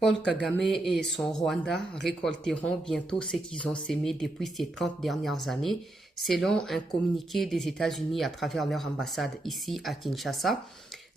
Paul Kagame et son Rwanda récolteront bientôt ce qu'ils ont sémé depuis ces 30 dernières années, selon un communiqué des États-Unis à travers leur ambassade ici à Kinshasa.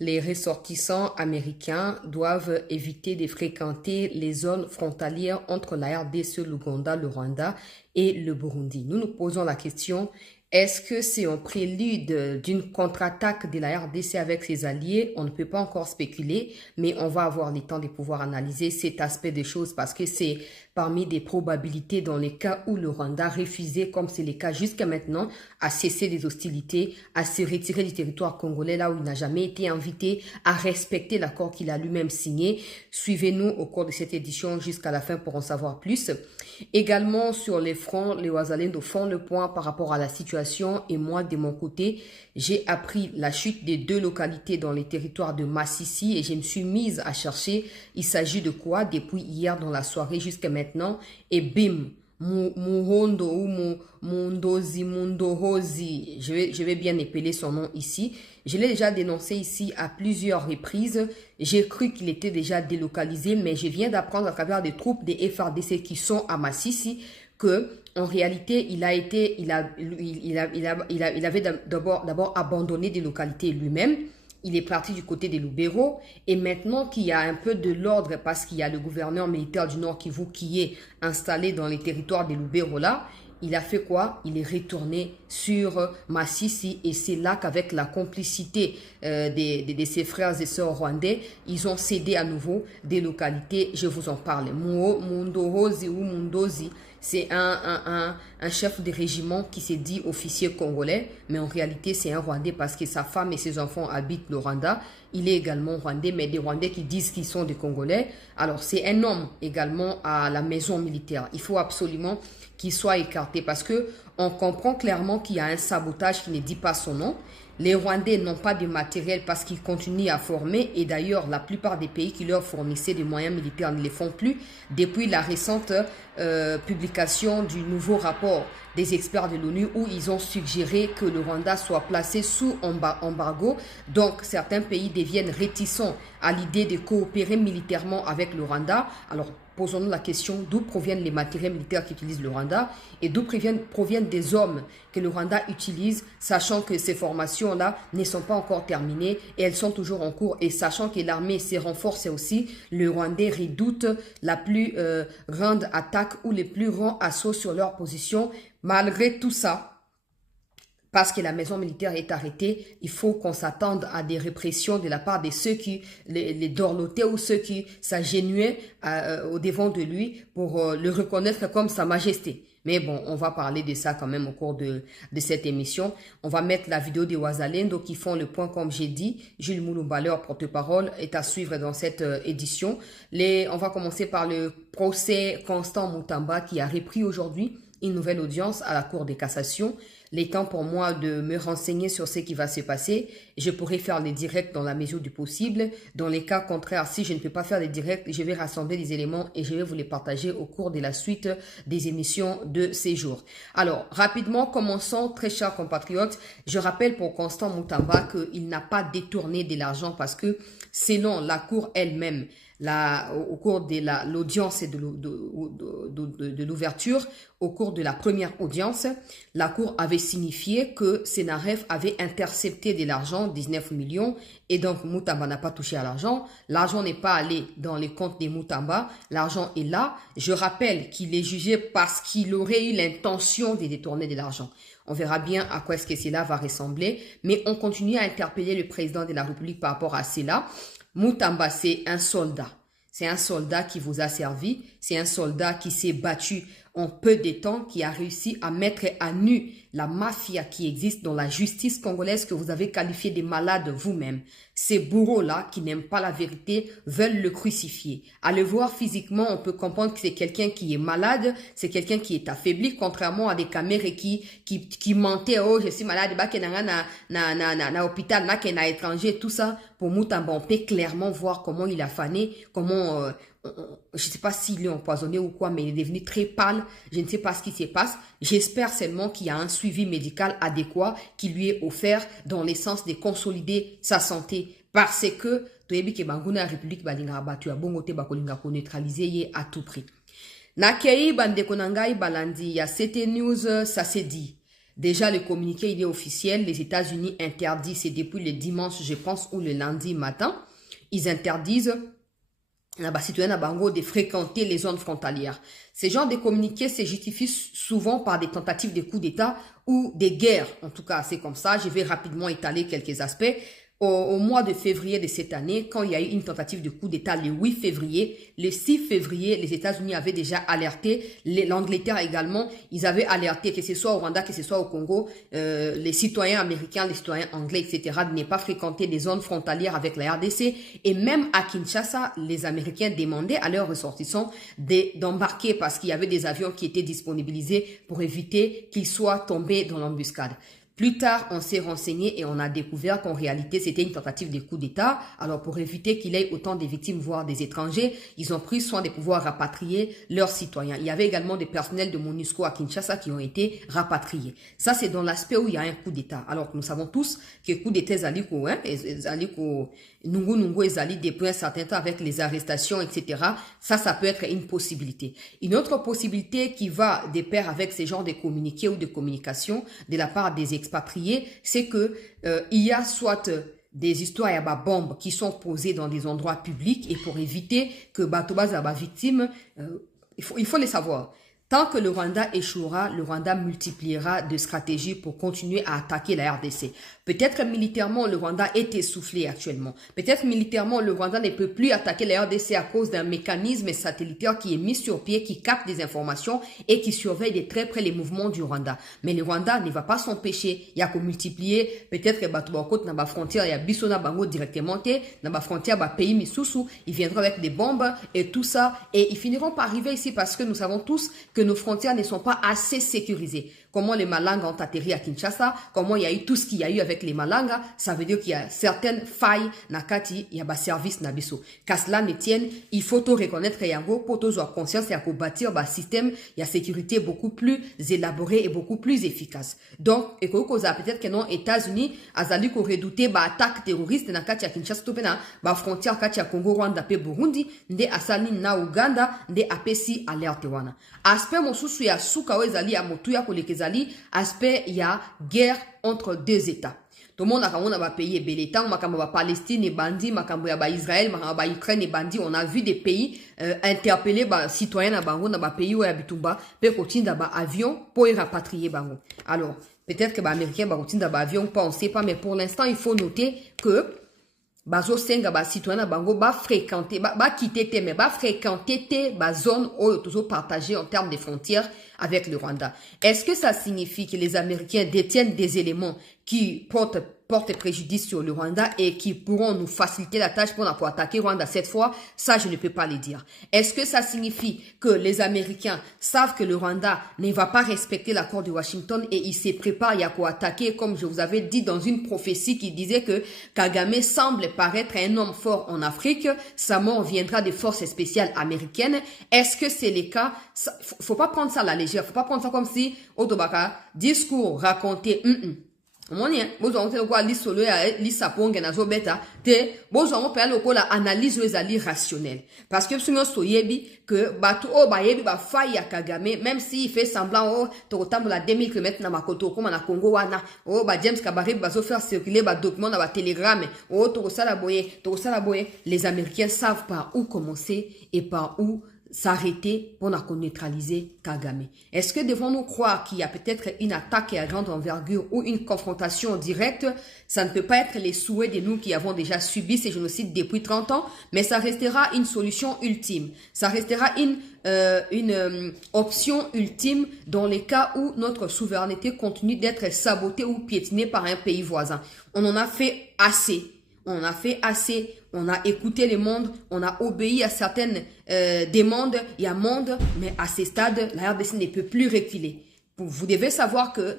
Les ressortissants américains doivent éviter de fréquenter les zones frontalières entre la RDC, l'Ouganda, le Rwanda et le Burundi. Nous nous posons la question, est-ce que c'est un prélude d'une contre-attaque de la RDC avec ses alliés? On ne peut pas encore spéculer, mais on va avoir le temps de pouvoir analyser cet aspect des choses parce que c'est parmi des probabilités dans les cas où le Rwanda refusait, comme c'est le cas jusqu'à maintenant, à cesser des hostilités, à se retirer du territoire congolais là où il n'a jamais été invité, à respecter l'accord qu'il a lui-même signé. Suivez-nous au cours de cette édition jusqu'à la fin pour en savoir plus. Également sur les fronts, les Wazalendo font le point par rapport à la situation et moi de mon côté, j'ai appris la chute des 2 localités dans les territoires de Massissi et je me suis mise à chercher il s'agit de quoi depuis hier dans la soirée jusqu'à maintenant et bim, Muhondo ou Mundohozi, je vais bien épeler son nom ici. Je l'ai déjà dénoncé ici à plusieurs reprises. J'ai cru qu'il était déjà délocalisé, mais je viens d'apprendre à travers des troupes des FARDC qui sont à Massissi que en réalité, il avait d'abord abandonné des localités lui-même. Il est parti du côté des Lubero et maintenant qu'il y a un peu de l'ordre parce qu'il y a le gouverneur militaire du Nord Kivu qui est installé dans les territoires des Lubero là, il a fait quoi? Il est retourné sur Massissi et c'est là qu'avec la complicité de ses frères et sœurs rwandais, ils ont cédé à nouveau des localités, je vous en parle. Mundohozi ou Mundozi, c'est un chef de régiment qui s'est dit officier congolais, mais en réalité c'est un Rwandais parce que sa femme et ses enfants habitent le Rwanda. Il est également Rwandais, mais des Rwandais qui disent qu'ils sont des Congolais. Alors c'est un homme également à la maison militaire. Il faut absolument qu'il soit écarté parce que on comprend clairement qu'il y a un sabotage qui ne dit pas son nom. Les Rwandais n'ont pas de matériel parce qu'ils continuent à former et d'ailleurs la plupart des pays qui leur fournissaient des moyens militaires ne les font plus depuis la récente publication du nouveau rapport des experts de l'ONU où ils ont suggéré que le Rwanda soit placé sous embargo. Donc certains pays deviennent réticents à l'idée de coopérer militairement avec le Rwanda. Alors posons-nous la question d'où proviennent les matériels militaires qu'utilise le Rwanda et d'où proviennent des hommes que le Rwanda utilise, sachant que ces formations-là ne sont pas encore terminées et elles sont toujours en cours et sachant que l'armée se renforce aussi, le Rwandais redoute la plus grande attaque ou les plus grands assauts sur leur position. Malgré tout ça, parce que la maison militaire est arrêtée, il faut qu'on s'attende à des répressions de la part de ceux qui, les dorlotés ou ceux qui s'agenouillaient au devant de lui pour le reconnaître comme sa majesté. Mais bon, on va parler de ça quand même au cours de cette émission. On va mettre la vidéo des Wazalendo qui font le point comme j'ai dit. Jules Moulouba, leur porte-parole, est à suivre dans cette édition. On va commencer par le procès Constant Mutamba qui a repris aujourd'hui une nouvelle audience à la Cour de cassation. Il est temps pour moi de me renseigner sur ce qui va se passer. Je pourrai faire les directs dans la mesure du possible. Dans les cas contraires, si je ne peux pas faire les directs, je vais rassembler les éléments et je vais vous les partager au cours de la suite des émissions de ces jours. Alors, rapidement, commençons, très chers compatriotes. Je rappelle pour Constant Mutamba qu'il n'a pas détourné de l'argent parce que selon la Cour elle-même, au cours de l'audience et de l'ouverture, au cours de la première audience, la Cour avait signifié que Senaref avait intercepté de l'argent, 19 millions, et donc Mutamba n'a pas touché à l'argent. L'argent n'est pas allé dans les comptes des Mutamba, l'argent est là. Je rappelle qu'il est jugé parce qu'il aurait eu l'intention de détourner de l'argent. On verra bien à quoi est-ce que cela va ressembler, mais on continue à interpeller le président de la République par rapport à cela. Mutamba, c'est un soldat. C'est un soldat qui vous a servi. C'est un soldat qui s'est battu en peu de temps, qui a réussi à mettre à nu la mafia qui existe dans la justice congolaise que vous avez qualifiée de malade vous-même. Ces bourreaux-là qui n'aiment pas la vérité veulent le crucifier. À le voir physiquement, on peut comprendre que c'est quelqu'un qui est malade, c'est quelqu'un qui est affaibli, contrairement à des camérés qui mentaient, oh je suis malade, bah na hôpital, na étranger, tout ça. Pour Mutamba, on peut clairement voir comment il a fané, comment je ne sais pas s'il est empoisonné ou quoi, mais il est devenu très pâle. Je ne sais pas ce qui se passe. J'espère seulement qu'il y a un suivi médical adéquat qui lui est offert dans le sens de consolider sa santé. Parce que toyebi ke banguna république balinga batu ya bongo te bakolinga ko neutraliser ye à tout prix. Nakei bandeko nangai balandi ya CT News, ça s'est dit. Déjà, le communiqué, il est officiel. Les États-Unis interdisent, c'est depuis le dimanche, je pense, ou le lundi matin, ils interdisent citoyens Bango de fréquenter les zones frontalières. Ces genres de communiqués se justifient souvent par des tentatives de coups d'État ou des guerres. En tout cas, c'est comme ça. Je vais rapidement étaler quelques aspects. Au mois de février de cette année, quand il y a eu une tentative de coup d'État le 8 février, le 6 février, les États-Unis avaient déjà alerté, l'Angleterre également, ils avaient alerté que ce soit au Rwanda, que ce soit au Congo, les citoyens américains, les citoyens anglais, etc., de ne pas fréquenter des zones frontalières avec la RDC. Et même à Kinshasa, les Américains demandaient à leurs ressortissants d'embarquer parce qu'il y avait des avions qui étaient disponibilisés pour éviter qu'ils soient tombés dans l'embuscade. Plus tard, on s'est renseigné et on a découvert qu'en réalité, c'était une tentative de coup d'État. Alors, pour éviter qu'il y ait autant de victimes, voire des étrangers, ils ont pris soin de pouvoir rapatrier leurs citoyens. Il y avait également des personnels de MONUSCO à Kinshasa qui ont été rapatriés. Ça, c'est dans l'aspect où il y a un coup d'État. Alors, nous savons tous que coup d'État, Nungu ezali depuis un certain temps avec les arrestations, etc. Ça peut être une possibilité. Une autre possibilité qui va de pair avec ces genres de communiqués ou de communication de la part des expatriés, c'est que il y a soit des histoires à bombes qui sont posées dans des endroits publics et pour éviter que Batoba Zaba victime, il faut les savoir. Tant que le Rwanda échouera, le Rwanda multipliera de stratégies pour continuer à attaquer la RDC. Peut-être militairement, le Rwanda est essoufflé actuellement. Peut-être militairement, le Rwanda ne peut plus attaquer la RDC à cause d'un mécanisme satellitaire qui est mis sur pied, qui capte des informations et qui surveille de très près les mouvements du Rwanda. Mais le Rwanda ne va pas s'empêcher. Il y a qu'à multiplier. Peut-être que Batouakot n'a pas frontière, il y a Bissona Bango directement, n'a pas frontière, pays Missoussou. Ils viendront avec des bombes et tout ça. Et ils finiront par arriver ici parce que nous savons tous que nos frontières ne sont pas assez sécurisées. Comment les Malangas ont atterri à Kinshasa, comment il y a eu tout ce qu'il y a eu avec les Malangas, ça veut dire qu'il y a certaines failles, nakati, il y a des services nabiso. Qu'à cela ne tienne, il faut tout reconnaître Yango, pour tous avoir conscience et à bâtir un système, il y a sécurité beaucoup plus élaboré et beaucoup plus efficace. Donc, et que peut-être que non, États-Unis, azali ko redouter attaque terroriste nakati à Kinshasa topena, frontière kati à Congo, Rwanda, pe Burundi, nde asali na Uganda, nde apesi alerte wana. Aspect mosusu ya suka wezali ya motuya kolekeza aspect, il y a guerre entre deux États. Tout le monde a payé Bélétan, Makamba Palestine et Bandi, Makamba Israël, Makamba Ukraine et Bandi. On a vu des pays interpeller citoyens dans pays où habitumba, peut continuer dans avion pour y rapatrier Bango. Alors, peut-être que les Américains continuent dans avion, pas on sait pas, mais pour l'instant, il faut noter que bazo senga ba citoyen bango ba fréquenter ba quitter te mais ba fréquenter te zone où toujours partagé en termes de frontières avec le Rwanda. Est-ce que ça signifie que les Américains détiennent des éléments qui portent préjudice sur le Rwanda et qui pourront nous faciliter la tâche pour attaquer Rwanda cette fois? Ça, je ne peux pas le dire. Est-ce que ça signifie que les Américains savent que le Rwanda ne va pas respecter l'accord de Washington et ils se préparent à quoi attaquer, comme je vous avais dit dans une prophétie qui disait que Kagame semble paraître un homme fort en Afrique, sa mort viendra des forces spéciales américaines. Est-ce que c'est le cas? Faut pas prendre ça à la légère, faut pas prendre ça comme si Otobaka discours raconté Monia, besoin de quoi l'isolo ya l'isapong na zo beta te besoin on peut aller la analyse ezali rationnelle parce que si on soyebi que batu o ba yebi ba faille ya Kagame même s'il fait semblant to tambola 2000 km na makoto comme na Congo wana ba James Kabari ba zo faire circuler ba document na ba télégramme to sala boye les Américains savent par où commencer et par où s'arrêter pour neutraliser Kagame. Est-ce que devons-nous croire qu'il y a peut-être une attaque à grande envergure ou une confrontation directe? Ça ne peut pas être les souhaits de nous qui avons déjà subi ces génocides depuis 30 ans, mais ça restera une solution ultime. Ça restera une option ultime dans les cas où notre souveraineté continue d'être sabotée ou piétinée par un pays voisin. On en a fait assez. On a fait assez, on a écouté le monde, on a obéi à certaines demandes, il y a monde, mais à ce stade, la RDC ne peut plus reculer. Vous devez savoir que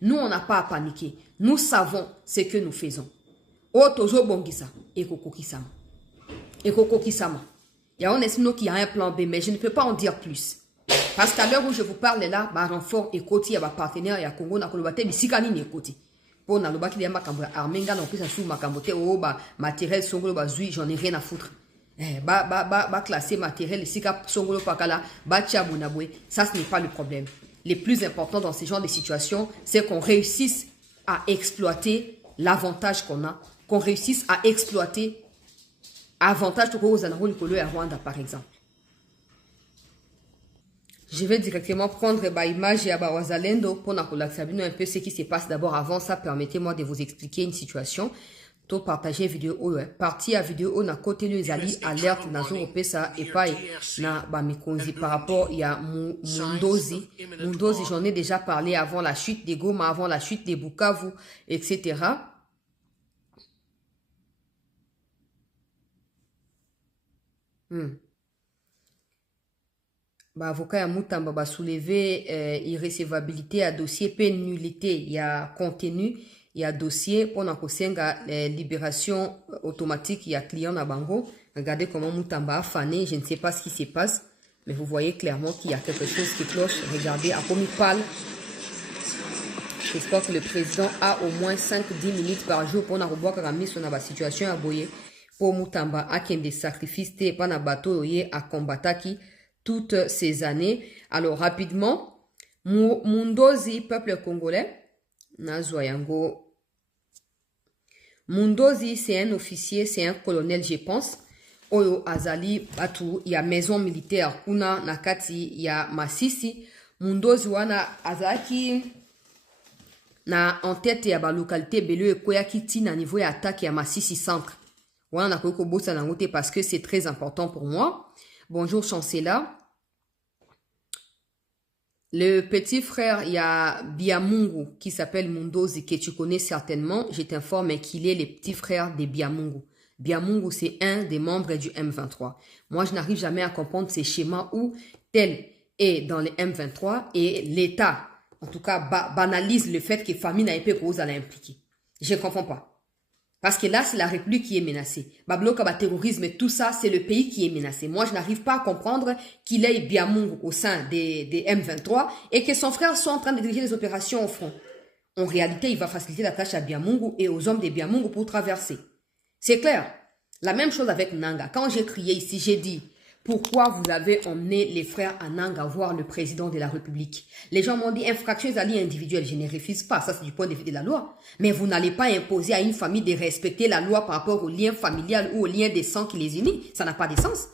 nous, on n'a pas à paniquer. Nous savons ce que nous faisons. Il y a un espoir qui a un plan B, mais je ne peux pas en dire plus. Parce qu'à l'heure où je vous parle là, renfort et côté, il y a partenaire, il y a Congo, il y a Sikani et côté. Pour naloba qu'il y a makambo armé nga non plus ça sous makambo te oh ba matériel songolo ba zui j'en ai rien à foutre. Ba classer matériel ici cap songolo pakala ba tchabunabwe, ça ce n'est pas le problème. Le plus important dans ce genre de situation, c'est qu'on réussisse à exploiter l'avantage qu'on a, qu'on réussisse à exploiter l'avantage de Rwanda Rwanda par exemple. Je vais directement prendre l'image et Wazalendo pour un peu ce qui se passe. D'abord, avant ça, permettez-moi de vous expliquer une situation. To partager vidéo partie à vidéo na côté les ali alerte na zo pesa et pas na ba mikonzi par rapport il y a Mundozi j'en ai déjà parlé avant la chute des Goma, avant la chute des Bukavu, etc. Bah, avocat ya Mutamba ba soulever irrecevabilité à dossier pe nullité, il y a contenu, il y a dossier pour na kosenga libération automatique, il y a client na bango. Regardez comment Mutamba a fané, je ne sais pas ce qui se passe, mais vous voyez clairement qu'il y a quelque chose qui cloche. Regardez, à comme il parle, j'espère que le président a au moins 5-10 minutes par jour pour na revoir ramener son situation à boyer pour Mutamba a des sacrifices te pa na bateau à combataki toutes ces années. Alors, rapidement, Mundozi, peuple congolais, Nazoyango. Mundozi, c'est un officier, c'est un colonel, je pense. Oyo Azali, Batu, il y a maison militaire, Kuna, Nakati, il y a Masisi. Mundozi, wana Azaki, na en tête, il y a la localité Beleu et Koyakiti, na niveau attaque, il y a Masisi centre. Wana na Koyoko Bosa Nangote parce que c'est très important pour moi. Bonjour, chancelier. Le petit frère, il y a Biamungu qui s'appelle Mundozi, que tu connais certainement. Je t'informe qu'il est le petit frère de Biamungu. Biamungu, c'est un des membres du M23. Moi, je n'arrive jamais à comprendre ces schémas où tel est dans le M23 et l'État, en tout cas, banalise le fait que famille n'a pas cause à l'impliquer. Je ne comprends pas. Parce que là, c'est la République qui est menacée. Babloka, terrorisme, tout ça, c'est le pays qui est menacé. Moi, je n'arrive pas à comprendre qu'il ait Biamungu au sein des M23 et que son frère soit en train de diriger les opérations au front. En réalité, il va faciliter la tâche à Biamungu et aux hommes de Biamungu pour traverser. C'est clair. La même chose avec Nanga. Quand j'ai crié ici, j'ai dit, pourquoi vous avez emmené les frères à Nanga voir le président de la République? Les gens m'ont dit infraction individuelle. Je ne refuse pas. Ça, c'est du point de vue de la loi. Mais vous n'allez pas imposer à une famille de respecter la loi par rapport au lien familial ou au lien des sangs qui les unit. Ça n'a pas de sens.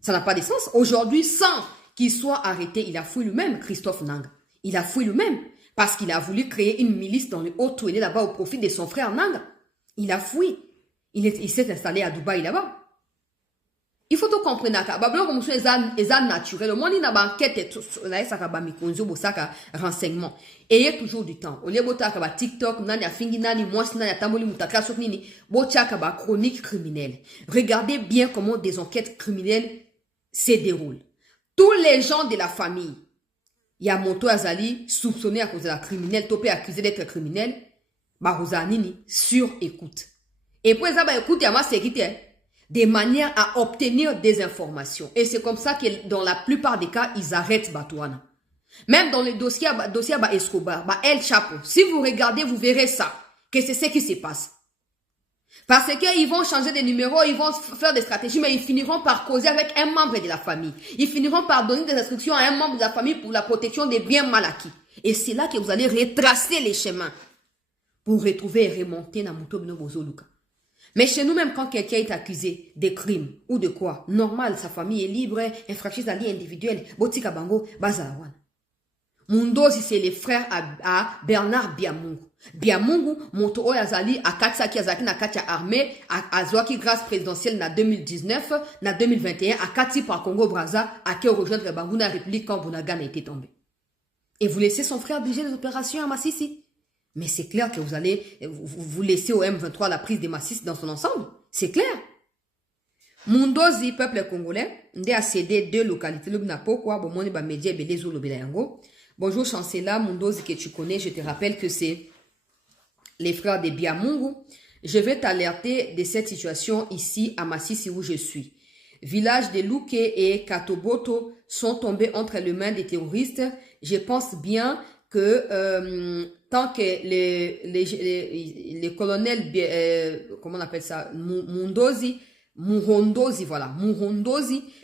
Ça n'a pas de sens. Aujourd'hui, sans qu'il soit arrêté, il a fui lui-même, Christophe Nanga. Il a fui lui-même parce qu'il a voulu créer une milice dans le Haut-Touélé là-bas au profit de son frère Nanga. Il a fui. Il s'est installé à Dubaï là-bas. Il faut tout comprendre que bablo comme ça naturel le monde n'a pas enquête là ça ka ba mikonzo bo saka renseignement et toujours du temps au lieu bota ka ba TikTok nani afingi nani mwasi nani atamboli mutaka sok nini bo chaka ba chronique criminelle. Regardez bien comment des enquêtes criminelles se déroulent. Tous les gens de la famille, il y a Monto Azali soupçonné à cause de la criminelle, topé accusé d'être criminel, ba nini sur écoute. Et pour ça ba écoute ya ma sécurité de manière à obtenir des informations. Et c'est comme ça que dans la plupart des cas, ils arrêtent Batouana. Même dans le dossier Escobar, El Chapo, si vous regardez, vous verrez ça, que c'est ce qui se passe. Parce qu'ils vont changer de numéro, ils vont faire des stratégies, mais ils finiront par causer avec un membre de la famille. Ils finiront par donner des instructions à un membre de la famille pour la protection des biens mal acquis. Et c'est là que vous allez retracer les chemins pour retrouver et remonter Namuto Bozoluka. Mais chez nous-mêmes, quand quelqu'un est accusé de crimes ou de quoi, normal, sa famille est libre, infraction d'alliés individuels, Botika Bango, Bazawan. Mundozi, c'est les frères à Bernard Biamungu. Biamungu, Moto Oyazali, à Katsaki Azaki, na Katia armée, à Zouaki grâce présidentielle na 2019, na 2021, à Kati par Congo Braza, à qui rejoindre Bango na République quand Bonagan a été tombé. Et vous laissez son frère diriger les opérations à Massissi. Mais c'est clair que vous allez vous laisser au M23 la prise des Massis dans son ensemble. C'est clair. Mundozi, peuple congolais, ndé a cédé 2 localités. Bonjour Chancela, Mundozi que tu connais, je te rappelle que c'est les frères de Biamungu. Je vais t'alerter de cette situation ici à Massissi où je suis. Village de Luke et Katoboto sont tombés entre les mains des terroristes. Je pense bien que tant que les colonels, comment on appelle ça, Muhondozi,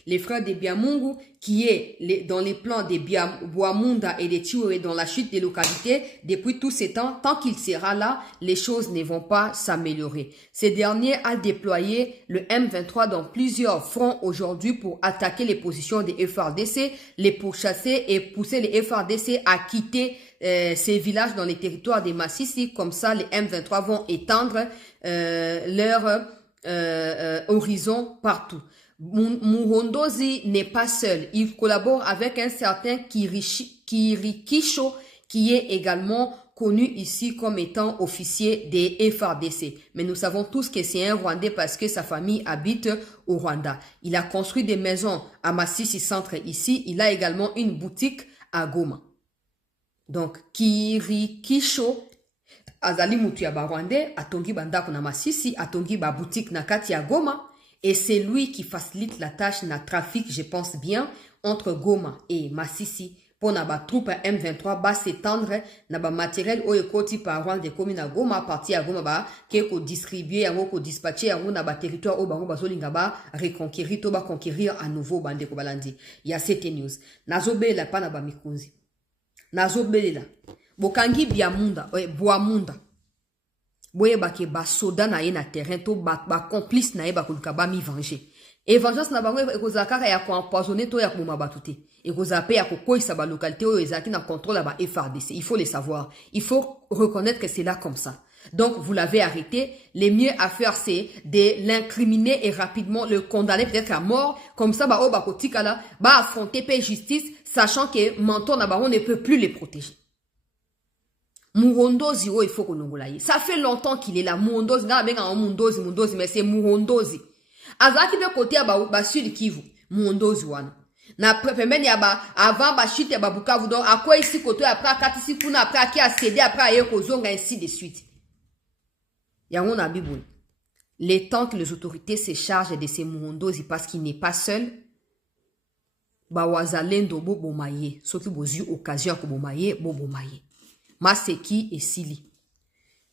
les frères de Biamungu, qui est dans les plans de Boamunda et de Chioué dans la chute des localités, depuis tous ces temps, tant qu'il sera là, les choses ne vont pas s'améliorer. Ces derniers a déployé le M23 dans plusieurs fronts aujourd'hui pour attaquer les positions des FARDC, les pourchasser et pousser les FARDC à quitter ces villages dans les territoires des Massissi. Comme ça, les M23 vont étendre leur horizon partout. Muhondozi n'est pas seul. Il collabore avec un certain Kirikisho qui est également connu ici comme étant officier des FARDC. Mais nous savons tous que c'est un Rwandais parce que sa famille habite au Rwanda. Il a construit des maisons à Massissi Centre ici. Il a également une boutique à Goma. Donc, Kirikisho azali mutu ya Rwandais, atongi bandako na Massissi, atongi ba boutique na kati ya Goma. Et c'est lui qui facilite la tâche na trafic, je pense bien, entre Goma et Massissi pour na ba troupe M23 ba s'étendre na ba matériel o ekoti par Rwanda komi na Goma parti à Goma ba ke ko distribuer yango ko dispatcher yango na ba territoire o bango bazolinga ba reconquérir to ba conquérir à nouveau bande ko balandi. Il y a cette news. Nazobela pa na ba mikunzi. Nazobela. Bokangi Biamunda, Boamunda. Boye bake ba soda na ye na terrain to ba complice na ye ba koluka ba mi venger. Et vengeance na bango ekozaka ya ko empoisonner to ya ko moma batute. Ekozape ya ko koisa ba localité o ezaki na contrôle ba FARDC. Il faut le savoir. Il faut reconnaître que c'est là comme ça. Donc vous l'avez arrêté, le mieux à faire c'est de l'incriminer et rapidement le condamner peut-être à mort. Comme ça ba o ba kotikala ba affronter paix justice sachant que menton na bango ne peut plus les protéger. Muhondozi, il faut qu'on l'ongolaye. Ça fait longtemps qu'il est là. Muhondozi, mais c'est Muhondozi. Azaki de côté à ba sud Kivu. Muhondozi wana. Na pemeni ya ba avant ba chute ya ba Bukavu donc à quoi ici côté après katisi kuna après qui a cédé après aye kozonga ainsi de suite. Yango na biboul. Les temps que les autorités se chargent de ces Muhondozi parce qu'il n'est pas seul. Ba wazalendo bobo maye. Soki bozu occasion ko bomaye bobo maye. Maseki et Sili.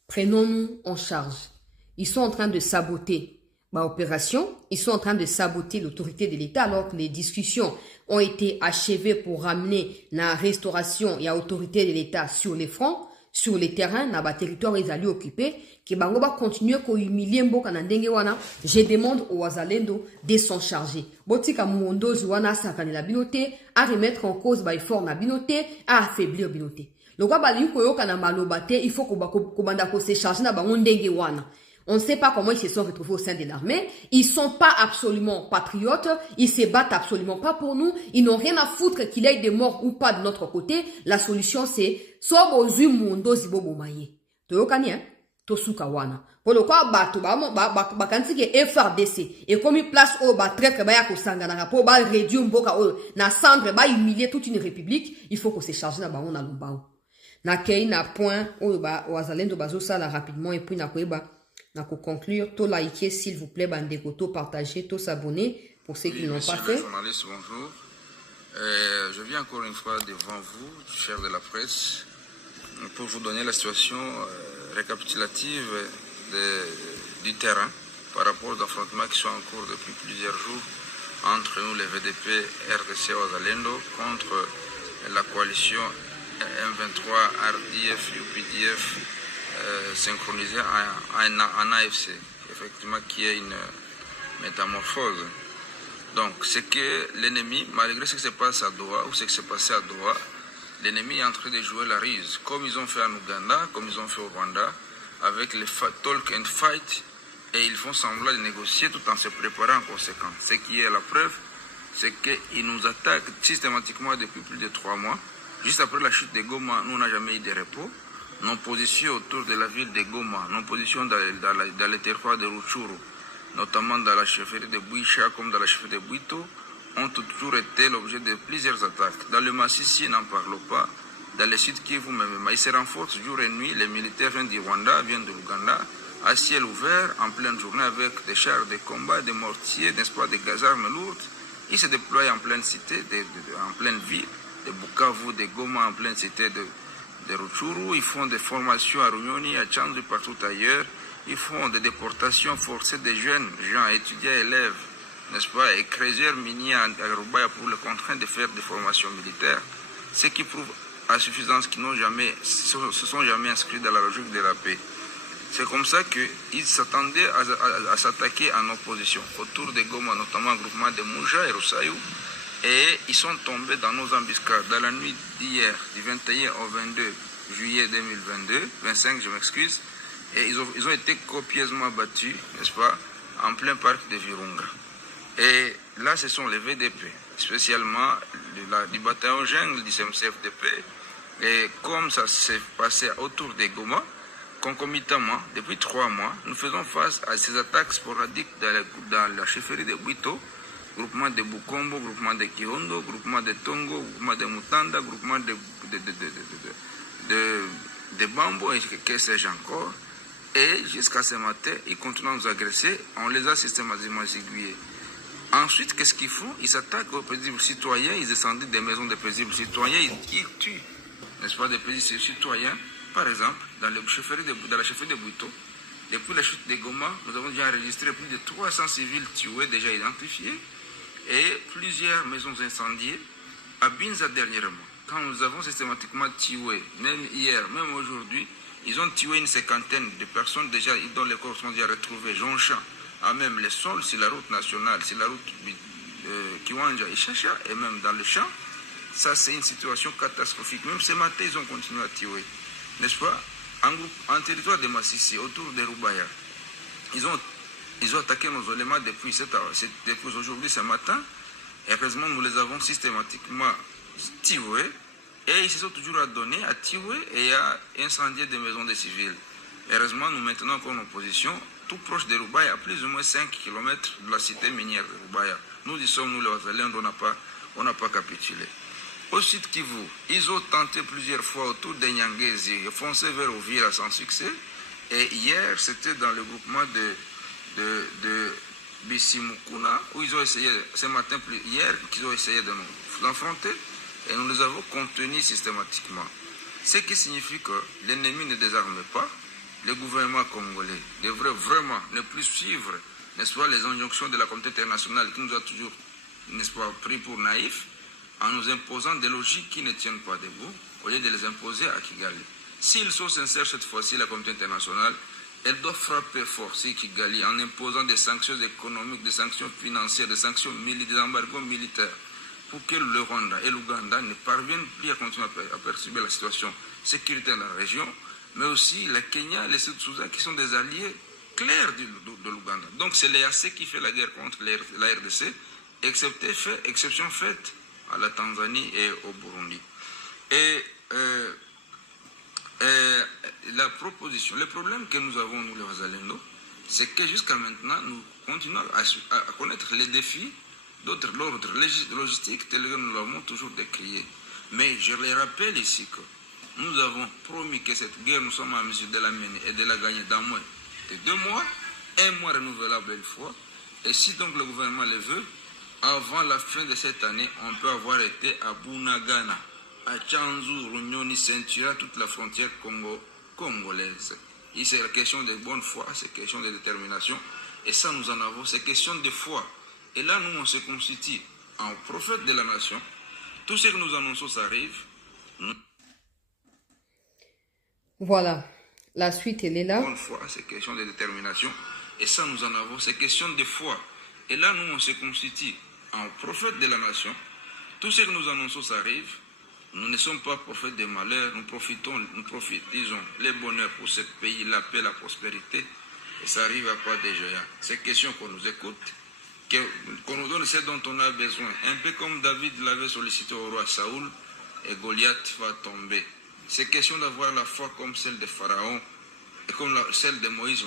Prenons-nous en charge. Ils sont en train de saboter l'opération. Ils sont en train de saboter l'autorité de l'État alors que les discussions ont été achevées pour ramener la restauration et l'autorité de l'État sur les fronts, sur les terrains, dans les territoires ils allaient occuper. Que bango ba continuer ko humilier mboka na ndenge wana. Je demande aux Wazalendo de s'en charger. Botika Muhondozi wana sakani la binoté, à remettre en cause ba effort na binoté, à affaiblir binoté. Le roi Bali koyoka na malobate, il faut qu'on se charge na bango ndenge wana. On ne sait pas comment ils se sont retrouvés au sein de l'armée. Ils sont pas absolument patriotes. Ils se battent absolument pas pour nous. Ils n'ont rien à foutre qu'il y ait des morts ou pas de notre côté. La solution c'est soit bozu Muhondozi bobo maye. Toyokani hein? Tosuka wana. Pour le quoi bato ba kanti ke FARDC et comme il place au ba traître ba ya ko sangana pour ba réduire mboka na cendre ba humilier toute une république, il faut qu'on se charge na bango na lumbao. Na kei na point oyo ba wazalendo bazo sala rapidement et puis na koeba na ko conclure to liker s'il vous plaît bandeko to partager to s'abonner pour ceux qui n'ont pas fait. Journaliste, bonjour. Je viens encore une fois devant vous, chers de la presse, pour vous donner la situation récapitulative du terrain par rapport aux affrontements qui sont en cours depuis plusieurs jours entre nous, les VDP, RDC, Wazalendo, contre la coalition M23, RDF, UPDF, synchronisé en AFC, effectivement qui est une métamorphose. Donc c'est que l'ennemi, malgré ce qui se passe à Doha ou ce qui s'est passé à Doha, l'ennemi est en train de jouer la ruse, comme ils ont fait en Ouganda, comme ils ont fait au Rwanda, avec les talk and fight, et ils font semblant de négocier tout en se préparant en conséquence. Ce qui est la preuve, c'est qu'ils nous attaquent systématiquement depuis plus de 3 mois. Juste après la chute de Goma, nous n'avons jamais eu de repos. Nos positions autour de la ville de Goma, nos positions dans les territoires de Rutshuru, notamment dans la chefferie de Bouicha comme dans la chefferie de Bouito, ont toujours été l'objet de plusieurs attaques. Dans le Massissi, n'en parlons pas. Dans le sud Kivu, ils se renforcent jour et nuit. Les militaires viennent du Rwanda, viennent de l'Ouganda, à ciel ouvert, en pleine journée, avec des chars de combat, des mortiers, n'est-ce pas, des gazarmes lourdes. Ils se déploient en pleine cité, en pleine ville, de Bukavu, de Goma, en pleine cité de Rutshuru, ils font des formations à Runyoni, à Tchanzu, partout ailleurs. Ils font des déportations forcées des jeunes gens, étudiants, élèves, n'est-ce pas, et créateurs miniers à Rubaya pour les contraindre de faire des formations militaires. Ce qui prouve à suffisance qu'ils se sont jamais inscrits dans la logique de la paix. C'est comme ça qu'ils s'attendaient à s'attaquer en opposition autour de Goma, notamment le groupement de Mouja et Rosaïou. Et ils sont tombés dans nos embuscades dans la nuit d'hier, du 21 au 22 juillet 2022, 25 je m'excuse, et ils ont été copieusement battus, n'est-ce pas, en plein parc de Virunga. Et là, ce sont les VDP, spécialement du bataillon jungle du CMCFDP. Et comme ça s'est passé autour de Goma, concomitamment, depuis 3 mois, nous faisons face à ces attaques sporadiques dans la chefferie de Bwito, groupement de Bukombo, groupement de Kihondo, groupement de Tongo, groupement de Mutanda, groupement de Bambo et que sais-je encore. Et jusqu'à ce matin, ils continuent à nous agresser, on les a systématiquement aiguillés. Ensuite, qu'est-ce qu'ils font? Ils s'attaquent aux paisibles citoyens, ils descendent des maisons des paisibles citoyens, ils tuent, n'est-ce pas, des paisibles citoyens. Par exemple, dans la chefferie de Bwito, depuis la chute de Goma, nous avons déjà enregistré plus de 300 civils tués, déjà identifiés, et plusieurs maisons incendiées. À Binza dernièrement, quand nous avons systématiquement tué, même hier, même aujourd'hui, ils ont tué une 50aine de personnes déjà dont les corps sont déjà retrouvés, Jonchamp, à même les sols, sur la route nationale, sur la route Kiwanja et Chacha, et même dans le champ. Ça, c'est une situation catastrophique. Même ce matin, ils ont continué à tuer, n'est-ce pas, en territoire de Massissi, autour de Rubaya. Ils ont attaqué nos éléments depuis aujourd'hui, ce matin. Et heureusement, nous les avons systématiquement tués. Et ils se sont toujours adonnés à tuer et à incendier des maisons des civils. Heureusement, nous maintenons encore nos positions tout proche de Rubaya, à plus ou moins 5 km de la cité minière de Rubaya. Nous y sommes, nous les Wazalènes, on n'a pas capitulé. Au sud Kivu, ils ont tenté plusieurs fois autour de Nyangezi, foncé vers Uvira sans succès. Et hier, c'était dans le groupement de Bissimukuna, où ils ont essayé, ce matin, hier, qu'ils ont essayé de nous affronter, et nous les avons contenus systématiquement. Ce qui signifie que l'ennemi ne désarme pas. Le gouvernement congolais devrait vraiment ne plus suivre, n'est-ce pas, les injonctions de la communauté internationale qui nous a toujours, n'est-ce pas, pris pour naïfs, en nous imposant des logiques qui ne tiennent pas debout, au lieu de les imposer à Kigali. S'ils sont sincères cette fois-ci, la communauté internationale, elle doit frapper fort sur Kigali en imposant des sanctions économiques, des sanctions financières, des sanctions militaires, des embargos militaires, pour que le Rwanda et l'Ouganda ne parviennent plus à continuer à perturber la situation sécuritaire dans la région, mais aussi la Kenya et le Sud-Soudan qui sont des alliés clairs de l'Ouganda. Donc c'est l'EAC qui fait la guerre contre la RDC, exception faite à la Tanzanie et au Burundi. Et la proposition, le problème que nous avons, nous les Wazalendo, c'est que jusqu'à maintenant, nous continuons à connaître les défis d'autres l'ordre logistique tel que nous l'avons toujours décrié. Mais je les rappelle ici que nous avons promis que cette guerre, nous sommes en mesure de la mener et de la gagner dans moins de 2 mois, 1 mois renouvelable une fois. Et si donc le gouvernement le veut, avant la fin de cette année, on peut avoir été à Bunagana, à Tchanzu, Runyoni, Ceintura, toute la frontière congolaise. Et c'est la question de bonne foi, c'est question de détermination. Et ça, nous en avons, c'est question de foi. Et là, nous, on se constitue en prophète de la nation. Tout ce que nous annonçons, ça arrive. Voilà, la suite, elle est là. Bonne foi, c'est question de détermination. Et ça, nous en avons, c'est question de foi. Et là, nous, on se constitue en prophète de la nation. Tout ce que nous annonçons, ça arrive. Nous ne sommes pas prophètes des malheurs. Nous prophétisons les bonheurs pour ce pays, la paix, la prospérité. Et ça arrive à pas des géants. C'est question qu'on nous écoute, qu'on nous donne ce dont on a besoin. Un peu comme David l'avait sollicité au roi Saoul, et Goliath va tomber. C'est question d'avoir la foi comme celle de Pharaon, et comme celle de Moïse,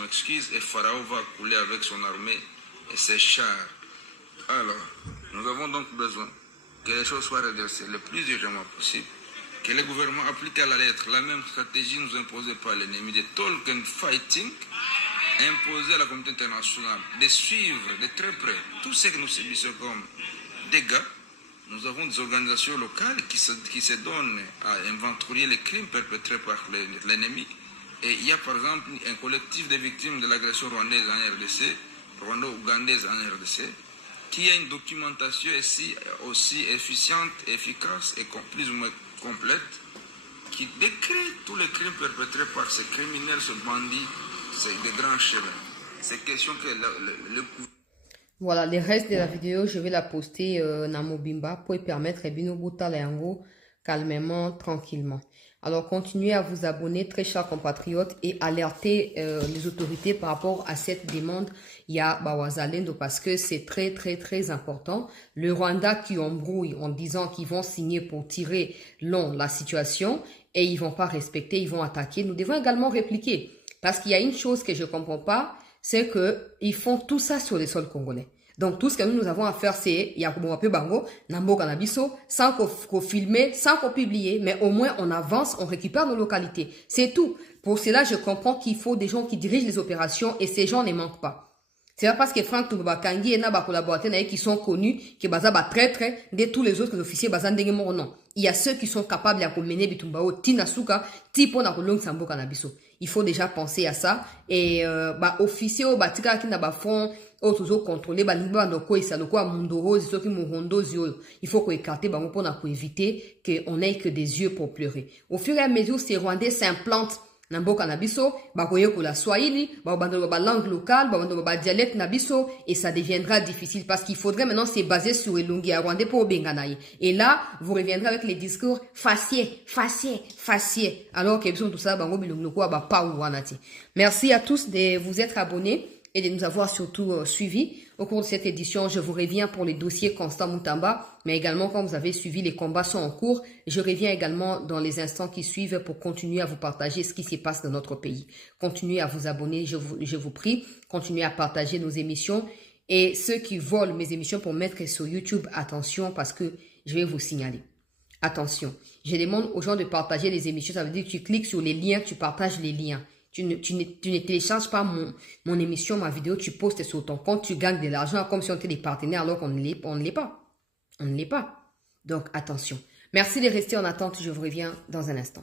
et Pharaon va couler avec son armée et ses chars. Alors, nous avons donc besoin que les choses soient redressées le plus urgemment possible, que le gouvernement applique à la lettre la même stratégie nous imposée par l'ennemi de Tolkien Fighting, imposée à la communauté internationale de suivre de très près tout ce que nous subissons comme dégâts. Nous avons des organisations locales qui se donnent à inventorier les crimes perpétrés par l'ennemi. Et il y a par exemple un collectif de victimes de l'agression rwandaise en RDC, rwando-ougandaise en RDC, qui a une documentation aussi efficiente, efficace et plus ou moins complète, qui décrit tous les crimes perpétrés par ces criminels, ce bandit, c'est des grands chemins. C'est question que le Voilà, le reste de la vidéo, je vais la poster dans Mobimba pour permettre Bino Boutala Yango calmement, tranquillement. Alors, continuez à vous abonner, très chers compatriotes, et alerter les autorités par rapport à cette demande. Il y a Bawazalendo parce que c'est très, très, très important. Le Rwanda qui embrouille en disant qu'ils vont signer pour tirer long la situation et ils vont pas respecter, ils vont attaquer. Nous devons également répliquer parce qu'il y a une chose que je comprends pas, c'est qu'ils font tout ça sur les sols congolais. Donc, tout ce que nous avons à faire, c'est Yakubo Bango, Nambo Canabiso, sans qu'on filme, sans qu'on publie, mais au moins on avance, on récupère nos localités. C'est tout. Pour cela, je comprends qu'il faut des gens qui dirigent les opérations et ces gens ne manquent pas. C'est pas parce que Franck Toubakangi et Naba collaborateurs qui sont connus que Baza va très de tous les autres officiers Baza Ndengemo non. Il y a ceux qui sont capables de mener Bitumbao, Tinasuka, Tipo na Kolong Sambo Canabiso. Il faut déjà penser à ça et officiers au batika qui n'a pas fond toujours contrôler balimba ndoko isaloko amundoro soki muhondo zio. Il faut qu'on écarte bango pour éviter qu'on n'ait que des yeux pour pleurer. Au fur et à mesure ces Rwandais s'implantent Namboka nabiso, bakoyeko la swahili, babando ba langue locale, babando ba dialecte nabiso, et ça deviendra difficile parce qu'il faudrait maintenant se baser sur les langues rwandais pour benganaï. Et là, vous reviendrez avec les discours faciès. Alors que tout ça, bango bilongo ba pa wanati. Merci à tous de vous être abonnés et de nous avoir surtout suivis. Au cours de cette édition, je vous reviens pour les dossiers Constant Moutamba, mais également quand vous avez suivi, les combats sont en cours. Je reviens également dans les instants qui suivent pour continuer à vous partager ce qui se passe dans notre pays. Continuez à vous abonner, je vous prie. Continuez à partager nos émissions. Et ceux qui volent mes émissions pour mettre sur YouTube, attention parce que je vais vous signaler. Attention, je demande aux gens de partager les émissions. Ça veut dire que tu cliques sur les liens, tu partages les liens. Tu ne télécharges pas mon émission, ma vidéo, tu postes sur ton compte, tu gagnes de l'argent comme si on était des partenaires alors qu'on ne l'est pas. On ne l'est pas. Donc, attention. Merci de rester en attente, je vous reviens dans un instant.